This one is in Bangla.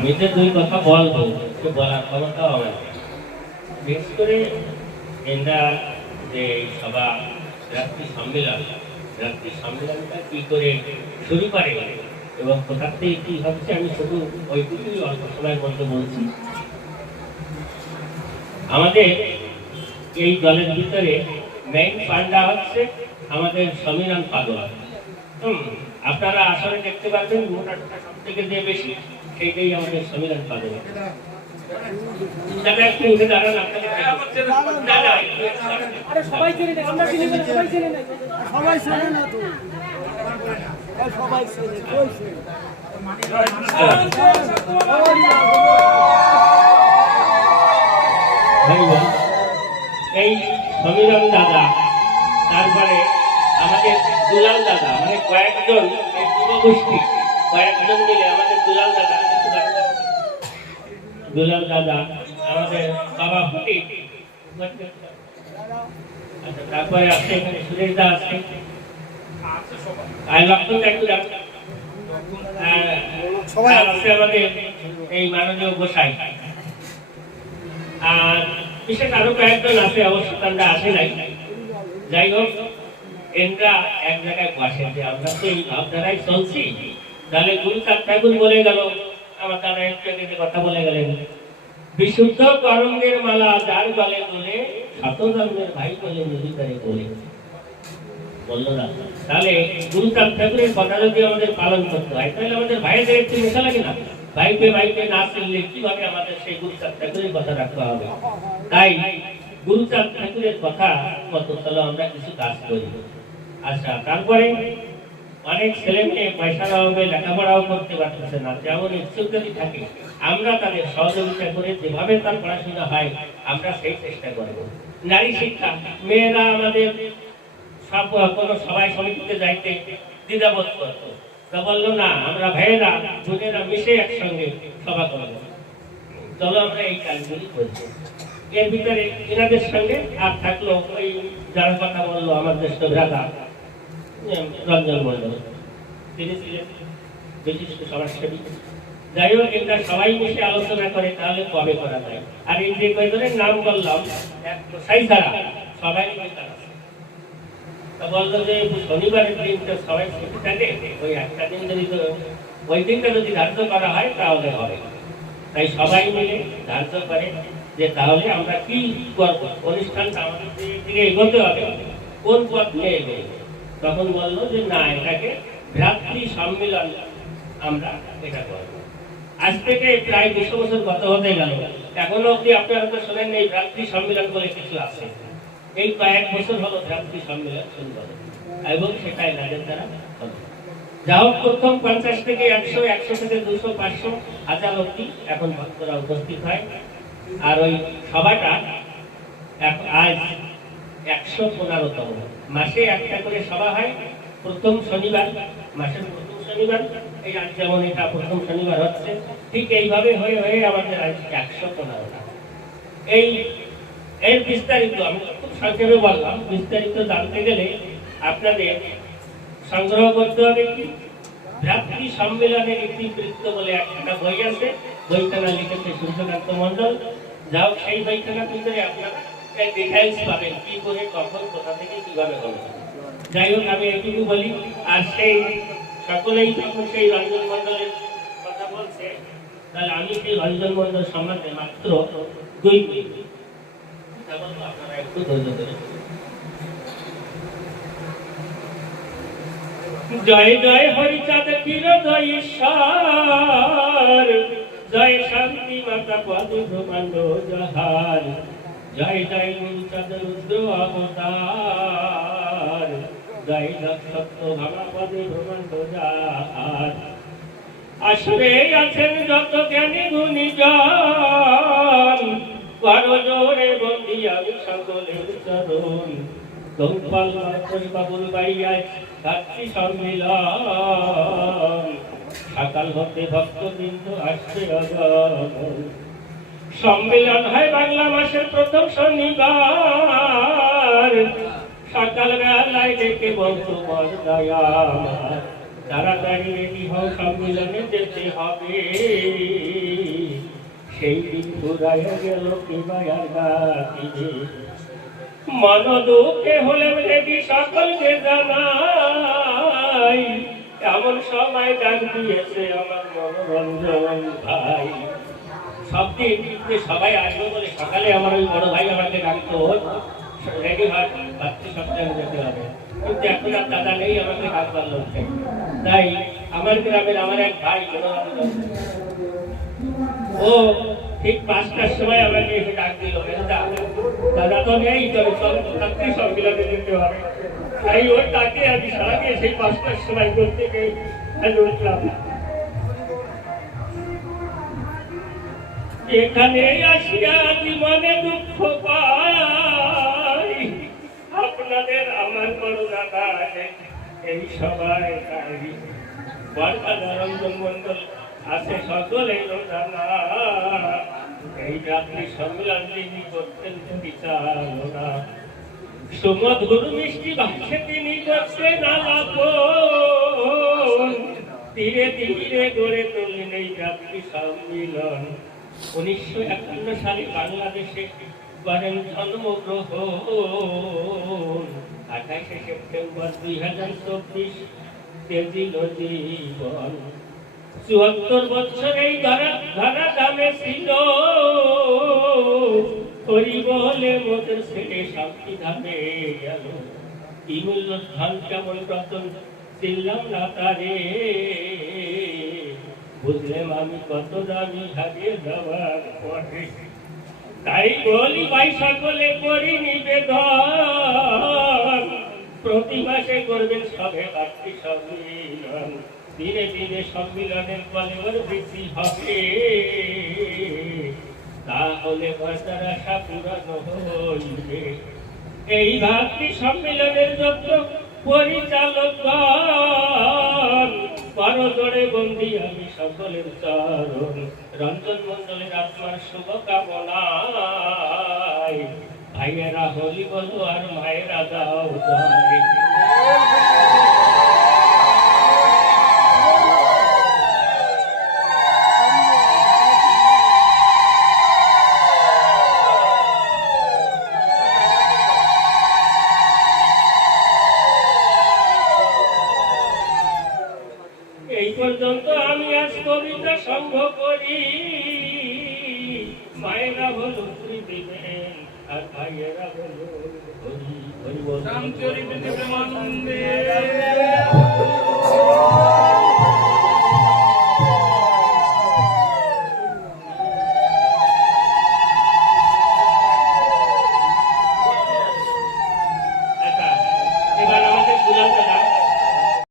আমি যে দুই কথা বলবো বলার ক্ষমতা আমার নেই। বিশেষ করে এরা যে সভা রাত্রি সম্মেলনটা কি করে শুরু করে এবং কোথার থেকে কি হচ্ছে আমি শুধু ওইটুকুই অল্প সময়ের মধ্যে বলছি। আমাদের এই দলের ভিতরে মেইন পান্ডা হচ্ছে আমাদের সমীরণ পাগলা। আপনারা আসলে দেখতে পারবেন মোটা সব থেকে যে বেশি সেইটাই আমাদের সমীরণ পাগলা। দাদা একটু উঠে দাঁড়ান, আপনাকে সবাই চেনে না, আমরা চিনি না, সবাই চেনে না, সবাই চেনে না তো, সবাই চেনে, এই সমীরণ দাদা, তারপরে আমাদের দুলাল দাদা, মানে কয়েকজন এই যুবগোষ্ঠী কয়েকজন মিলে আমাদের দুলাল দাদা, আমাদের বাবা ফুটি, আচ্ছা তারপরে আছে এখানে সুরেশ দা আছে, আর লক্ষণ একটু সবাই আছে আমাদের এই মাননীয় গোসাই, আর বিশেষ আরো কয়েকজন আছে, অবশ্য তারা আসে নাই। যাই হোক, এনরা এক জায়গায় বসে যে আমরা তো এই ভাবধারায় চলছি, তাহলে গুরুচাঁদ ঠাকুর বলে গেল, আমার দাদা একটু কথা বলে গেলেন, বিশুদ্ধ করঙ্গের মালা যার গলে বলে শত জন্মের ভাই বলে নদী তারে বলে বললো না। তাহলে গুরুচাঁদ ঠাকুরের কথা যদি আমাদের পালন করতে হয়, তাহলে আমাদের ভাইদের একটু মেশা লাগে না? ভাইকে না চিনলে কিভাবে আমাদের সেই গুরুচাঁদ ঠাকুরের কথা রাখতে হবে? তাই গুরুচাঁদ ঠাকুরের কথা মতো চলো আমরা কিছু কাজ করি। আচ্ছা, তারপরে অনেক ছেলে মেয়ে পয়সার অভাবে লেখাপড়াও করতে পারতেছে না, যেমন ইচ্ছুক যদি থাকে আমরা তাদের সহযোগিতা করে যেভাবে তার পড়াশোনা হয় আমরা সেই চেষ্টা করব। নারী শিক্ষা, মেয়েরা আমাদের সব কোনো সবাই সমিতিতে যাইতে দ্বিধাবোধ করতো, তা বললো না, আমরা ভাইয়েরা বোনেরা মিশে একসঙ্গে সভা করবো, চলো আমরা এই কাজগুলি করবো। এর ভিতরে এনাদের সঙ্গে আর থাকলো ওই যার কথা বললো আমার জ্যেষ্ঠ ভ্রাতা রঞ্জন মন্ডল, তিনি ছিলেন বিশিষ্ট সমাজসেবী। যাই হোক, এটা সবাই মিশে আলোচনা করে তাহলে কবে করা যায়। আর এই যে কয়েকজনের নাম বললাম গোসাই ছাড়া সবাই বললো যে শনিবারের দিনটা সবাই ছুটি থাকে, ওই একটা দিন যদি ওই দিনটা যদি ধার্য করা হয় তাহলে হবে। তাই সবাই মিলে ধার্য করে যে তাহলে আমরা কি করবো, অনুষ্ঠানটা আমাদের দিকে এগোতে হবে, কোন পথ নিয়ে এগোবে। তখন বললো যে না, এটাকে ভ্রাতৃ সম্মেলন আমরা এটা করবো। আজ থেকে প্রায় 200 বছর গত হতে গেল, এখনো অব্দি আপনারা তো শোনেন এই ভ্রাতৃ সম্মেলন বলে কিছু আছে। এই কয়েক বছর হলো ভ্রাতৃ সম্মেলন শুরু হলো এবং সেটাই নারীর দ্বারা হলো। যা হোক, প্রথম 50 থেকে 100, 100 থেকে 200, 500, 1000 অব্দি এখন ভক্তরা উপস্থিত হয়। আর ওই সভাটা আজ 115তম, মাসে একটা করে সভা হয়, প্রথম শনিবার, মাসের প্রথম শনিবার। এই আজ যেমন এটা প্রথম শনিবার হচ্ছে, ঠিক এইভাবে হয়ে হয়ে আমাদের আজ 115টা। এই এর বিস্তারিত আমি খুব সংক্ষেপে বললাম, বিস্তারিত জানতে গেলে আপনাদের সংগ্রহ করতে হবে কি ভ্রাতৃ সম্মেলনের ইতিবৃত্ত বলে একটা বই আছে, বইখানা লিখেছে সূর্যকান্ত মন্ডল। যাও সেই বইখানার ভিতরে আপনারা ডিটেইলস পাবেন, কি করে কখন কোথা থেকে কিভাবে হলো। যাই হোক, আমি এইটুকু বলি। আর সেই সকলেই যখন সেই রঞ্জন মন্ডলের কথা বলছে, তাহলে আমি সেই রঞ্জন মন্ডল সম্বন্ধে মাত্র 2 মিনিট আপনারা একটু ধৈর্য ধরে। জয় জয় হরিচাঁদ ক্ষীরোদয় ঈশ্বর, জয় শান্তি মাতা পদ ব্রহ্মাণ্ড জাহার, জয় জয় গুরুচাঁদ রুদ্র অবতার, জয় সত্য ভাবা পদে ব্রহ্মাণ্ড জাহার। আসরে আছেন যত জ্ঞানী গুণীজন, করো জোরে বন্দি আমি সকলের চরণ, গৌপাল বাবুল বাইয়ায় ভ্রাতৃ সম্মিলন, সকাল হতে ভক্তবৃন্দ আসছে অগণ। সম্মিলন হয় বাংলা মাসের প্রথম শনিবার, সকাল বেলায় ডেকে বলতো বর দয়া, তাড়াতাড়ি রেডি হও, সম্মিলনে যেতে হবে। সেই দিন ঘুরাইয়া গেল কিবা আর গাতিবে। মন দুঃখে হলে রেডি সকলকে জানাই, এমন সময় ডাক দিয়েছে আমার মনোরঞ্জন ভাই। সব দিন যে সবাই আসবে বলে সকালে আমার ওই বড় ভাই আমাকে ডাকতো, রেডি হয় রাত্রি সপ্তাহে যেতে হবে, কিন্তু এখন আর দাদা নেই, আমাকে ডাকবার লোক নেই। তাই আমার গ্রামের আমার এক ভাই মনোরঞ্জন, ও ঠিক 5টার সময় আমাকে এসে ডাক দিল, দাদা তো নেই, তবে চল রাত্রি সম্মিলনে যেতে হবে। তাই ওর ডাকে আমি সারা দিয়ে সেই 5টার সময় করতে গিয়ে উঠলাম। এখানে আসিয়া জীবনে দুঃখ পাই, আপনাদের আমার করুণা দায় এই সবাই তাই। বরকা নরঞ্জন মন্ডল আছে সকলেই জানা, এই রাত্রি সম্মেলন তিনি করতেন বিচারনা। সুমধুর মিষ্টি ভাষে তিনি করতেন আলাপন, ধীরে ধীরে গড়ে তোলেন এই রাত্রি সম্মিলন। 1951 সালে বাংলাদেশে করেন জন্মগ্রহণ, 28শে সেপ্টেম্বর 2024 তেজিল জীবন। 74 বছর এই ধরা দামে ছিল, করি বলে মোদের ছেলে শান্তি ধামে গেল। কি মূল্য ধান কেমন রতন চিনলাম না তারে, বুঝলেম আমি কত দামি হারিয়ে যাওয়ার পরে। তাই বলি ভাই সকলে করি নিবেদন, প্রতি মাসে করবেন সবে বাড়তি সম্মিলন। দিনে দিনে সম্মিলনের ফলে ওর বৃদ্ধি হবে, তাহলে বাজার আশা পূরণ হইবে। এই ভাতৃ সম্মিলনের যত পরিচালক করজোড়ে বন্দি আমি সকলের চরণ। রঞ্জন মন্ডলের আত্মার শুভকামনায় ভাইয়েরা হলি বলো আর মায়েরা দাও জয়। এই পর্যন্ত আমি আজ কবিতা সংগ্রহ করি, মায়েরা বলো তুই দিবেন আর ভাইয়েরা বলো হরি হরি বল। আচ্ছা, এবার আমাদের দুলাল